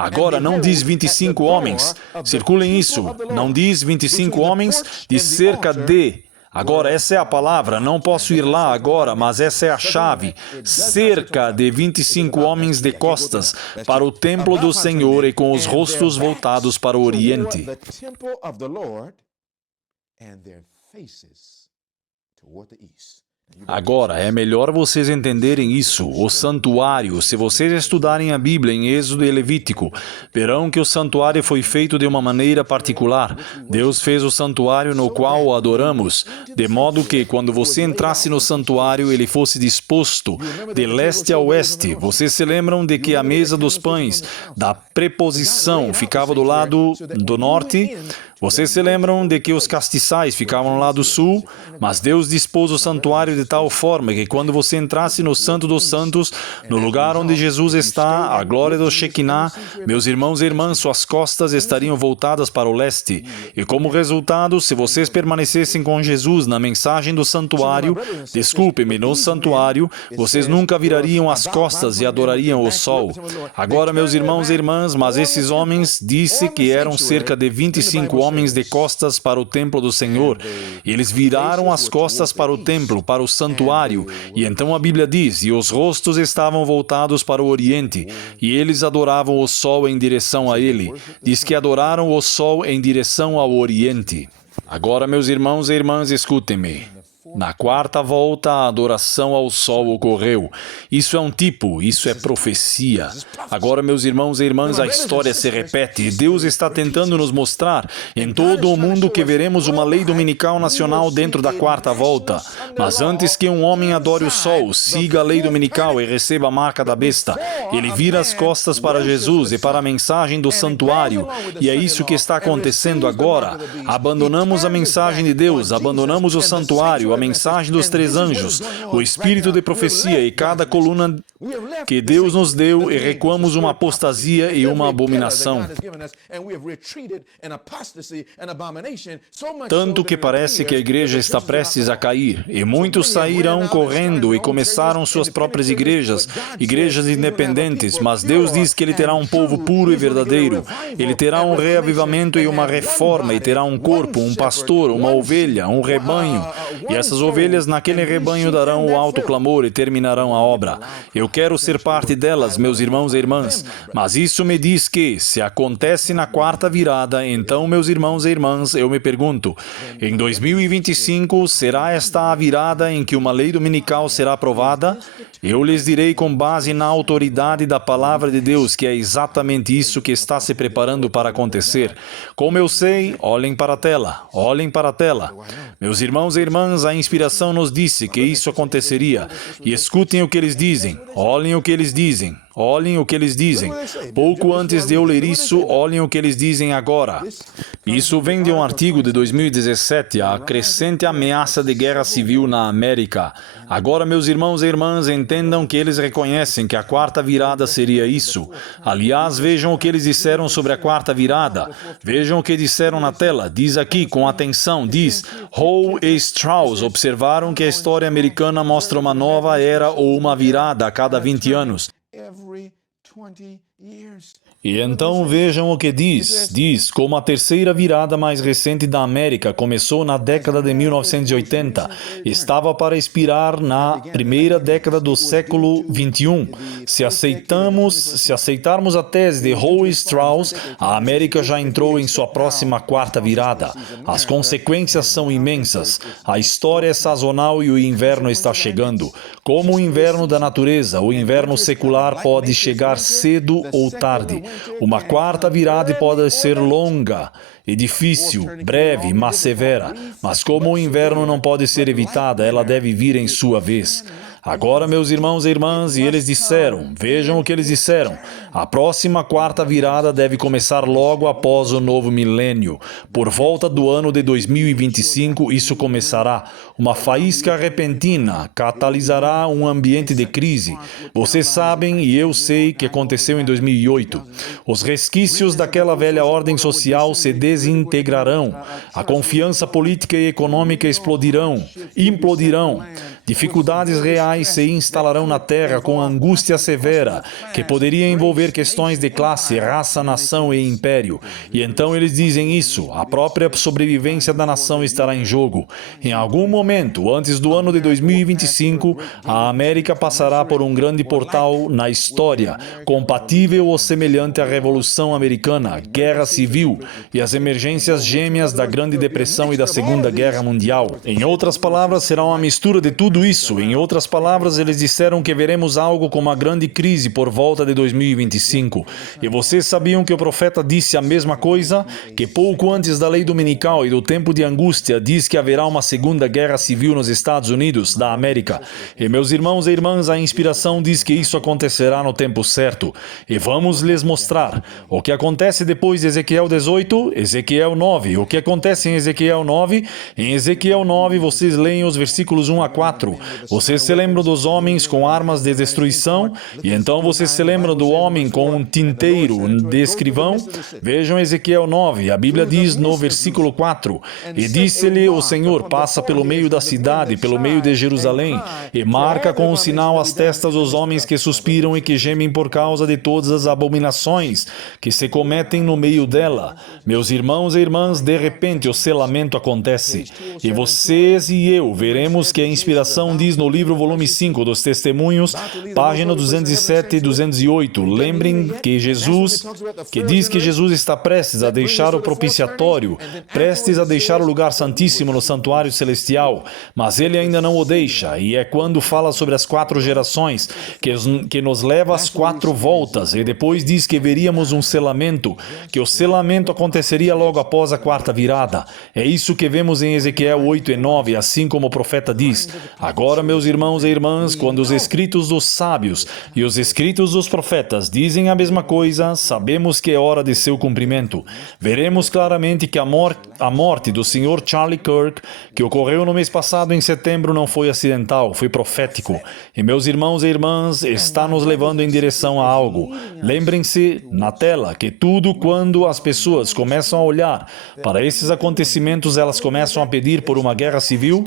Agora não diz 25 homens. Circulem isso. Não diz 25 homens, diz cerca de. Agora, essa é a palavra, não posso ir lá agora, mas essa é a chave. Cerca de 25 homens de costas para o templo do Senhor e com os rostos voltados para o Oriente. Agora, é melhor vocês entenderem isso. O santuário, se vocês estudarem a Bíblia em Êxodo e Levítico, verão que o santuário foi feito de uma maneira particular. Deus fez o santuário no qual o adoramos, de modo que, quando você entrasse no santuário, ele fosse disposto de leste a oeste. Vocês se lembram de que a mesa dos pães, da preposição, ficava do lado do norte? Vocês se lembram de que os castiçais ficavam no lado sul? Mas Deus dispôs o santuário de tal forma que quando você entrasse no Santo dos Santos, no lugar onde Jesus está, a glória do Shekinah, meus irmãos e irmãs, suas costas estariam voltadas para o leste. E como resultado, se vocês permanecessem com Jesus na mensagem do santuário, desculpe-me, no santuário, vocês nunca virariam as costas e adorariam o sol. Agora, meus irmãos e irmãs, mas esses homens disse que eram cerca de 25 homens de costas para o templo do Senhor. Eles viraram as costas para o templo, para o santuário, e então a Bíblia diz, e os rostos estavam voltados para o Oriente, e eles adoravam o sol em direção a ele. Diz que adoraram o sol em direção ao Oriente. Agora, meus irmãos e irmãs, escutem-me. Na quarta volta, a adoração ao sol ocorreu. Isso é um tipo, isso é profecia. Agora, meus irmãos e irmãs, a história se repete. Deus está tentando nos mostrar em todo o mundo que veremos uma lei dominical nacional dentro da quarta volta. Mas antes que um homem adore o sol, siga a lei dominical e receba a marca da besta, ele vira as costas para Jesus e para a mensagem do santuário. E é isso que está acontecendo agora. Abandonamos a mensagem de Deus, abandonamos o santuário, a mensagem dos 3 anjos, o espírito de profecia e cada coluna que Deus nos deu, e recuamos uma apostasia e uma abominação. Tanto que parece que a igreja está prestes a cair, e muitos sairão correndo e começaram suas próprias igrejas independentes, mas Deus diz que Ele terá um povo puro e verdadeiro. Ele terá um reavivamento e uma reforma, e terá um corpo, um pastor, uma ovelha, um rebanho. E essas ovelhas naquele rebanho darão o alto clamor e terminarão a obra. Eu quero ser parte delas, meus irmãos e irmãs. Mas isso me diz que, se acontece na quarta virada, então, meus irmãos e irmãs, eu me pergunto, em 2025, será esta a virada em que uma lei dominical será aprovada? Eu lhes direi com base na autoridade da palavra de Deus que é exatamente isso que está se preparando para acontecer. Como eu sei, olhem para a tela, olhem para a tela. Meus irmãos e irmãs, a inspiração nos disse que isso aconteceria. E escutem o que eles dizem, olhem o que eles dizem. Olhem o que eles dizem. Pouco antes de eu ler isso, olhem o que eles dizem agora. Isso vem de um artigo de 2017, a crescente ameaça de guerra civil na América. Agora, meus irmãos e irmãs, entendam que eles reconhecem que a quarta virada seria isso. Aliás, vejam o que eles disseram sobre a quarta virada. Vejam o que disseram na tela. Diz aqui, com atenção, diz Howe e Strauss observaram que a história americana mostra uma nova era ou uma virada a cada 20 anos. E então vejam o que diz. Diz, como a terceira virada mais recente da América começou na década de 1980, estava para expirar na primeira década do século XXI. Se aceitarmos a tese de Howe e Strauss, a América já entrou em sua próxima quarta virada. As consequências são imensas. A história é sazonal e o inverno está chegando. Como o inverno da natureza, o inverno secular pode chegar cedo ou tarde. Uma quarta virada pode ser longa e difícil, breve, mas severa. Mas como o inverno não pode ser evitada, ela deve vir em sua vez. Agora, meus irmãos e irmãs, e eles disseram, vejam o que eles disseram, a próxima quarta virada deve começar logo após o novo milênio. Por volta do ano de 2025, isso começará. Uma faísca repentina catalisará um ambiente de crise. Vocês sabem, e eu sei, que aconteceu em 2008. Os resquícios daquela velha ordem social se desintegrarão. A confiança política e econômica implodirão. Dificuldades reais se instalarão na terra com angústia severa, que poderia envolver questões de classe, raça, nação e império. E então eles dizem isso: a própria sobrevivência da nação estará em jogo. Em algum momento, antes do ano de 2025, a América passará por um grande portal na história, compatível ou semelhante à Revolução Americana, Guerra Civil e as emergências gêmeas da Grande Depressão e da Segunda Guerra Mundial. Em outras palavras, será uma mistura de tudo isso. Em outras palavras, eles disseram que veremos algo como uma grande crise por volta de 2025. E vocês sabiam que o profeta disse a mesma coisa? Que pouco antes da lei dominical e do tempo de angústia, diz que haverá uma segunda guerra civil nos Estados Unidos da América. E meus irmãos e irmãs, a inspiração diz que isso acontecerá no tempo certo. E vamos lhes mostrar. O que acontece depois de Ezequiel 18, Ezequiel 9. O que acontece em Ezequiel 9? Em Ezequiel 9, vocês leem os versículos 1 a 4. Vocês se lembram dos homens com armas de destruição? E então vocês se lembram do homem com um tinteiro de escrivão? Vejam Ezequiel 9. A Bíblia diz no versículo 4: E disse-lhe o Senhor: passa pelo meio da cidade, pelo meio de Jerusalém, e marca com um sinal as testas dos homens que suspiram e que gemem por causa de todas as abominações que se cometem no meio dela. Meus irmãos e irmãs, de repente o selamento acontece. E vocês e eu veremos que a inspiração diz no livro volume 5 dos Testemunhos, página 207 e 208. Lembrem que diz que Jesus está prestes a deixar o propiciatório, prestes a deixar o lugar santíssimo no santuário celestial, mas ele ainda não o deixa, e é quando fala sobre as 4 gerações, que nos leva às 4 voltas, e depois diz que veríamos um selamento, que o selamento aconteceria logo após a 4ª virada. É isso que vemos em Ezequiel 8 e 9, assim como o profeta diz. Agora, meus irmãos e irmãs, quando os escritos dos sábios e os escritos dos profetas dizem a mesma coisa, sabemos que é hora de seu cumprimento. Veremos claramente que a morte do Sr. Charlie Kirk, que ocorreu no mês passado em setembro, não foi acidental, foi profético. E meus irmãos e irmãs, está nos levando em direção a algo. Lembrem-se na tela que tudo quando as pessoas começam a olhar para esses acontecimentos, elas começam a pedir por uma guerra civil.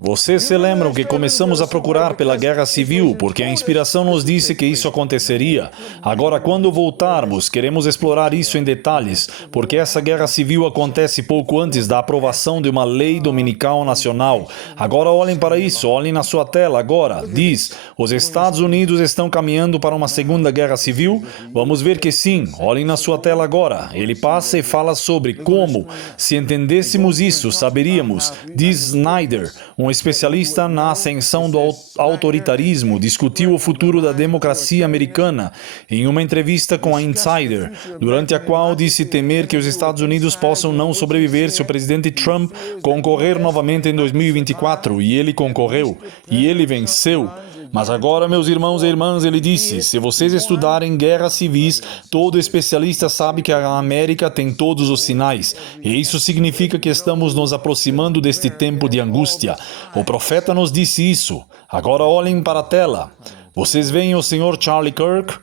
Vocês se lembram que começamos a procurar pela guerra civil porque a inspiração nos disse que isso aconteceria. Agora, quando voltarmos, queremos explorar isso em detalhes, porque essa guerra civil acontece pouco antes da aprovação de uma lei dominical nacional. Agora olhem para isso, olhem na sua tela agora. Diz, os Estados Unidos estão caminhando para uma segunda guerra civil? Vamos ver que sim, olhem na sua tela agora. Ele passa e fala sobre como, se entendêssemos isso, saberíamos. Diz Snyder, um especialista na ascensão do autoritarismo, discutiu o futuro da democracia americana em uma entrevista com a Insider, durante a qual disse temer que os Estados Unidos possam não sobreviver se o presidente Trump concorrer novamente em 2024, e ele concorreu, e ele venceu. Mas agora, meus irmãos e irmãs, ele disse, se vocês estudarem guerras civis, todo especialista sabe que a América tem todos os sinais, e isso significa que estamos nos aproximando deste tempo de angústia. O profeta nos disse isso. Agora olhem para a tela. Vocês veem o Sr. Charlie Kirk?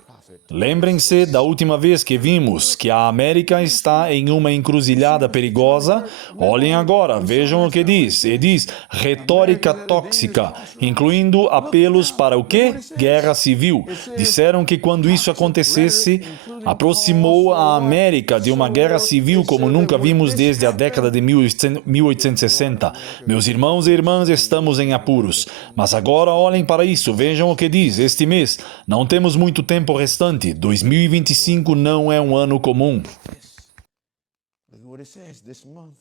Lembrem-se da última vez que vimos que a América está em uma encruzilhada perigosa. Olhem agora, vejam o que diz. E diz, retórica tóxica, incluindo apelos para o quê? Guerra civil. Disseram que quando isso acontecesse, aproximou a América de uma guerra civil como nunca vimos desde a década de 1860. Meus irmãos e irmãs, estamos em apuros. Mas agora olhem para isso, vejam o que diz. Este mês, não temos muito tempo restante. 2025 não é um ano comum. Look at what it says this month.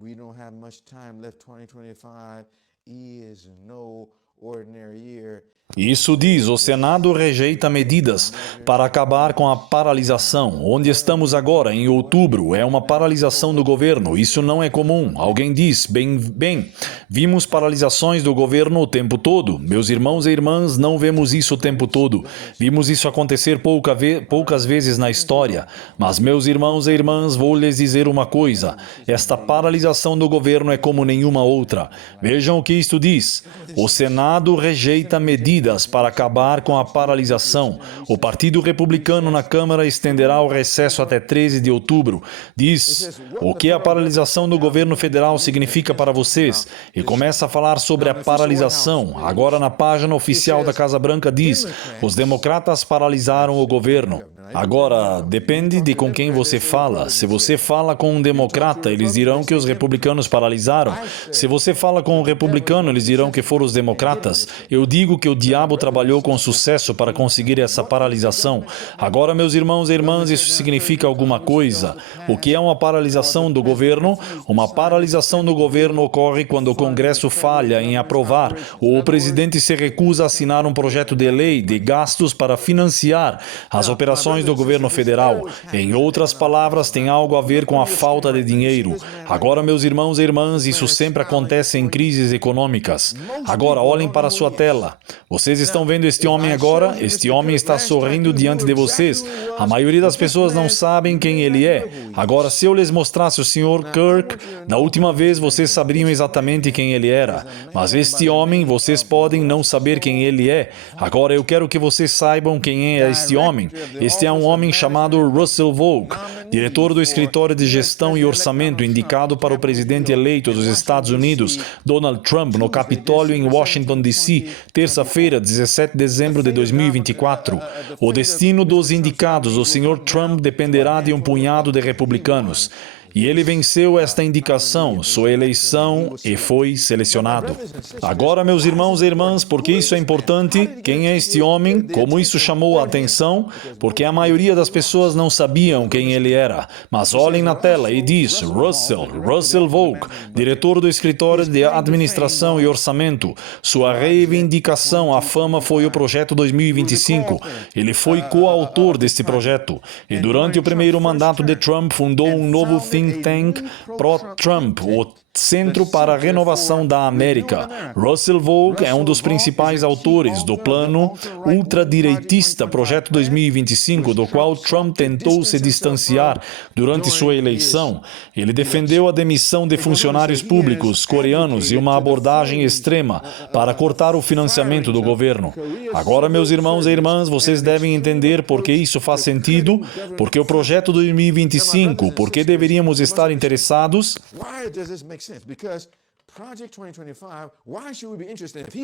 We don't have much time left. 2025 is no ordinary year. Isso diz, o Senado rejeita medidas para acabar com a paralisação. Onde estamos agora, em outubro, é uma paralisação do governo. Isso não é comum. Alguém diz, bem, vimos paralisações do governo o tempo todo. Meus irmãos e irmãs, não vemos isso o tempo todo. Vimos isso acontecer poucas vezes na história. Mas, meus irmãos e irmãs, vou lhes dizer uma coisa. Esta paralisação do governo é como nenhuma outra. Vejam o que isto diz. O Senado rejeita medidas medidas para acabar com a paralisação. O Partido Republicano na Câmara estenderá o recesso até 13 de outubro. Diz: o que a paralisação do governo federal significa para vocês? E começa a falar sobre a paralisação. Agora, na página oficial da Casa Branca diz: os democratas paralisaram o governo. Agora, depende de com quem você fala. Se você fala com um democrata, eles dirão que os republicanos paralisaram. Se você fala com um republicano, eles dirão que foram os democratas. Eu digo que o diabo trabalhou com sucesso para conseguir essa paralisação. Agora, meus irmãos e irmãs, isso significa alguma coisa. O que é uma paralisação do governo? Uma paralisação do governo ocorre quando o Congresso falha em aprovar ou o presidente se recusa a assinar um projeto de lei de gastos para financiar as operações do governo federal. Em outras palavras, tem algo a ver com a falta de dinheiro. Agora, meus irmãos e irmãs, isso sempre acontece em crises econômicas. Agora, olhem para a sua tela. Vocês estão vendo este homem agora? Este homem está sorrindo diante de vocês. A maioria das pessoas não sabem quem ele é. Agora, se eu lhes mostrasse o Sr. Kirk, da última vez vocês saberiam exatamente quem ele era. Mas este homem, vocês podem não saber quem ele é. Agora, eu quero que vocês saibam quem é este homem. Este é um homem chamado Russell Vogt, diretor do Escritório de Gestão e Orçamento indicado para o presidente eleito dos Estados Unidos, Donald Trump, no Capitólio em Washington, D.C., terça-feira, 17 de dezembro de 2024. O destino dos indicados do Sr. Trump dependerá de um punhado de republicanos. E ele venceu esta indicação, sua eleição, e foi selecionado. Agora, meus irmãos e irmãs, por que isso é importante? Quem é este homem? Como isso chamou a atenção? Porque a maioria das pessoas não sabiam quem ele era. Mas olhem na tela e diz: Russell Vogt, diretor do Escritório de Administração e Orçamento. Sua reivindicação à fama foi o Projeto 2025. Ele foi coautor deste projeto. E durante o primeiro mandato de Trump, fundou um novo think tank pró-Trump, o Centro para a Renovação da América. Russell Vogt é um dos principais autores do plano ultradireitista Projeto 2025, do qual Trump tentou se distanciar durante sua eleição. Ele defendeu a demissão de funcionários públicos coreanos e uma abordagem extrema para cortar o financiamento do governo. Agora, meus irmãos e irmãs, vocês devem entender por que isso faz sentido, porque o Projeto 2025, por que deveríamos estar interessados?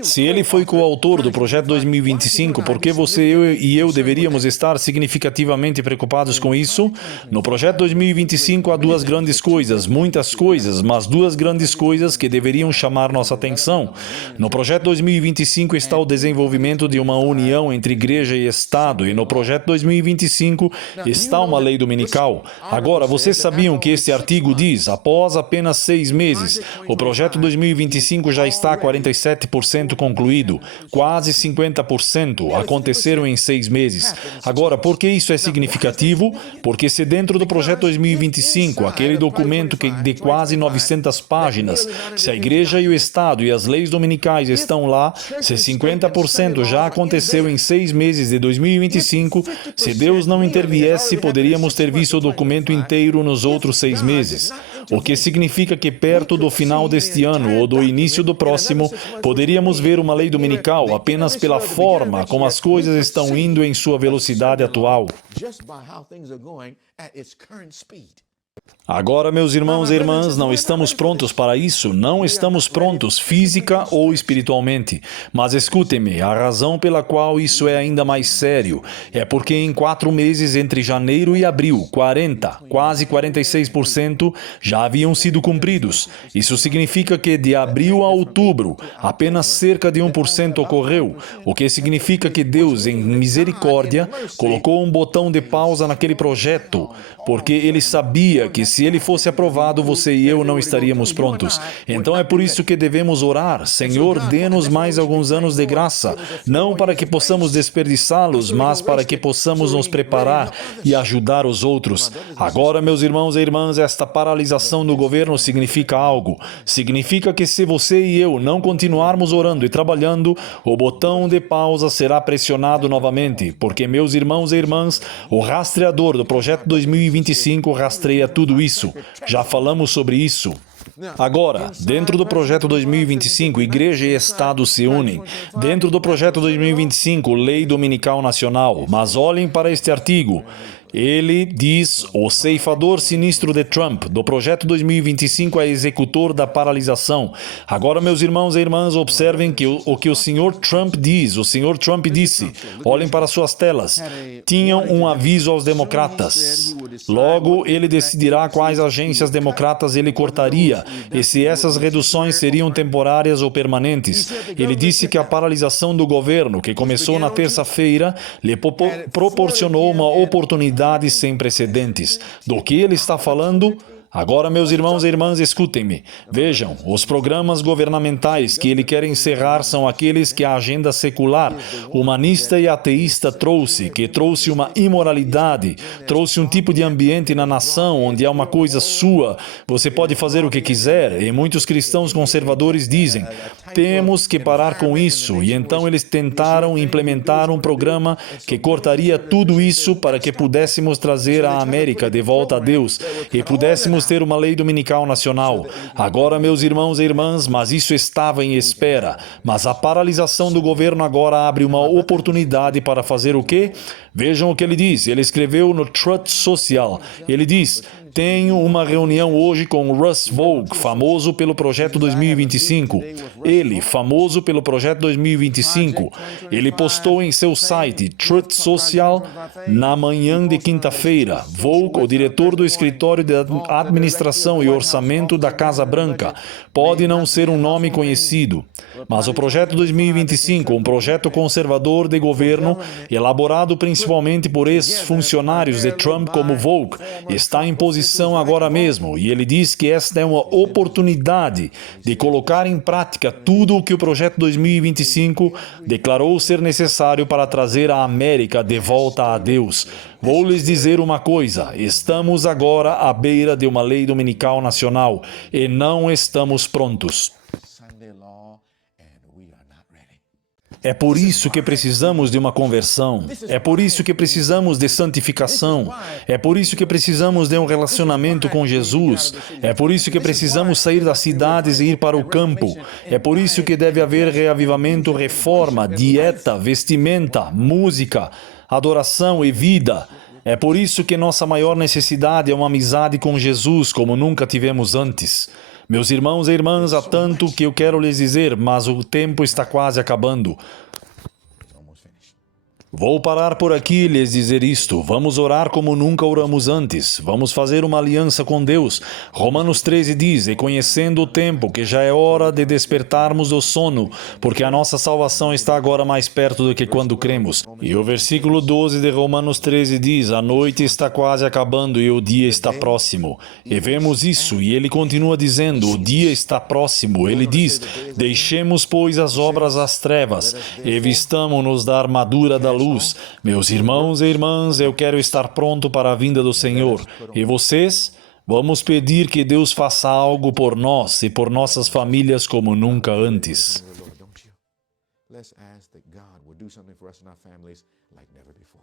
Se ele foi coautor do Projeto 2025, por que você e eu deveríamos estar significativamente preocupados com isso? No Projeto 2025 há duas grandes coisas, muitas coisas, mas duas grandes coisas que deveriam chamar nossa atenção. No Projeto 2025 está o desenvolvimento de uma união entre igreja e Estado, e no Projeto 2025 está uma lei dominical. Agora, vocês sabiam que este artigo diz, após apenas 6 meses, o Projeto 2025 já está 47% concluído, quase 50% aconteceram em 6 meses. Agora, por que isso é significativo? Porque se dentro do Projeto 2025, aquele documento de quase 900 páginas, se a Igreja e o Estado e as leis dominicais estão lá, se 50% já aconteceu em 6 meses de 2025, se Deus não interviesse, poderíamos ter visto o documento inteiro nos outros 6 meses. O que significa que perto do final deste ano ou do início do próximo, poderíamos ver uma lei dominical apenas pela forma como as coisas estão indo em sua velocidade atual. Agora, meus irmãos e irmãs, não estamos prontos para isso, não estamos prontos física ou espiritualmente. Mas escutem-me, a razão pela qual isso é ainda mais sério é porque em 4 meses entre janeiro e abril, quase 46% já haviam sido cumpridos. Isso significa que de abril a outubro, apenas cerca de 1% ocorreu, o que significa que Deus, em misericórdia, colocou um botão de pausa naquele projeto, porque Ele sabia que se ele fosse aprovado, você e eu não estaríamos prontos. Então é por isso que devemos orar. Senhor, dê-nos mais alguns anos de graça, não para que possamos desperdiçá-los, mas para que possamos nos preparar e ajudar os outros. Agora, meus irmãos e irmãs, esta paralisação do governo significa algo. Significa que se você e eu não continuarmos orando e trabalhando, o botão de pausa será pressionado novamente, porque, meus irmãos e irmãs, o rastreador do Projeto 2025 rastreia tudo isso. Já falamos sobre isso. Agora, dentro do projeto 2025, Igreja e Estado se unem. Dentro do projeto 2025, Lei Dominical Nacional. Mas olhem para este artigo. Ele diz: o ceifador sinistro de Trump, do projeto 2025, é executor da paralisação. Agora, meus irmãos e irmãs, observem que o que o senhor Trump diz. O senhor Trump disse, olhem para suas telas, tinham um aviso aos democratas. Logo, ele decidirá quais agências democratas ele cortaria e se essas reduções seriam temporárias ou permanentes. Ele disse que a paralisação do governo, que começou na terça-feira, lhe proporcionou uma oportunidade sem precedentes. Do que ele está falando? Agora, meus irmãos e irmãs, escutem-me. Vejam, os programas governamentais que ele quer encerrar são aqueles que a agenda secular, humanista e ateísta que trouxe uma imoralidade, trouxe um tipo de ambiente na nação onde é uma coisa sua, você pode fazer o que quiser, e muitos cristãos conservadores dizem, temos que parar com isso, e então eles tentaram implementar um programa que cortaria tudo isso para que pudéssemos trazer a América de volta a Deus, e pudéssemos ter uma lei dominical nacional. Agora, meus irmãos e irmãs, mas isso estava em espera. Mas a paralisação do governo agora abre uma oportunidade para fazer o quê? Vejam o que ele diz. Ele escreveu no Truth Social. Ele diz: tenho uma reunião hoje com Russ Vought, famoso pelo Projeto 2025. Ele, famoso pelo Projeto 2025. Ele postou em seu site, Truth Social, na manhã de quinta-feira. Vought, o diretor do escritório de administração e orçamento da Casa Branca. Pode não ser um nome conhecido, mas o Projeto 2025, um projeto conservador de governo, elaborado principalmente por ex-funcionários de Trump como Vought, está em posição agora mesmo, e ele diz que esta é uma oportunidade de colocar em prática tudo o que o Projeto 2025 declarou ser necessário para trazer a América de volta a Deus. Vou lhes dizer uma coisa, estamos agora à beira de uma lei dominical nacional e não estamos prontos. É por isso que precisamos de uma conversão. É por isso que precisamos de santificação. É por isso que precisamos de um relacionamento com Jesus. É por isso que precisamos sair das cidades e ir para o campo. É por isso que deve haver reavivamento, reforma, dieta, vestimenta, música, adoração e vida. É por isso que nossa maior necessidade é uma amizade com Jesus como nunca tivemos antes. Meus irmãos e irmãs, há tanto que eu quero lhes dizer, mas o tempo está quase acabando. Vou parar por aqui e lhes dizer isto. Vamos orar como nunca oramos antes. Vamos fazer uma aliança com Deus. Romanos 13 diz, e conhecendo o tempo, que já é hora de despertarmos do sono, porque a nossa salvação está agora mais perto do que quando cremos. E o versículo 12 de Romanos 13 diz, a noite está quase acabando e o dia está próximo. E vemos isso, e ele continua dizendo, o dia está próximo. Ele diz, deixemos, pois, as obras às trevas, e vistamo-nos da armadura da luz. Meus irmãos e irmãs, eu quero estar pronto para a vinda do Senhor. E vocês? Vamos pedir que Deus faça algo por nós e por nossas famílias como nunca antes. Let's ask that God will do something for us and our families like never before.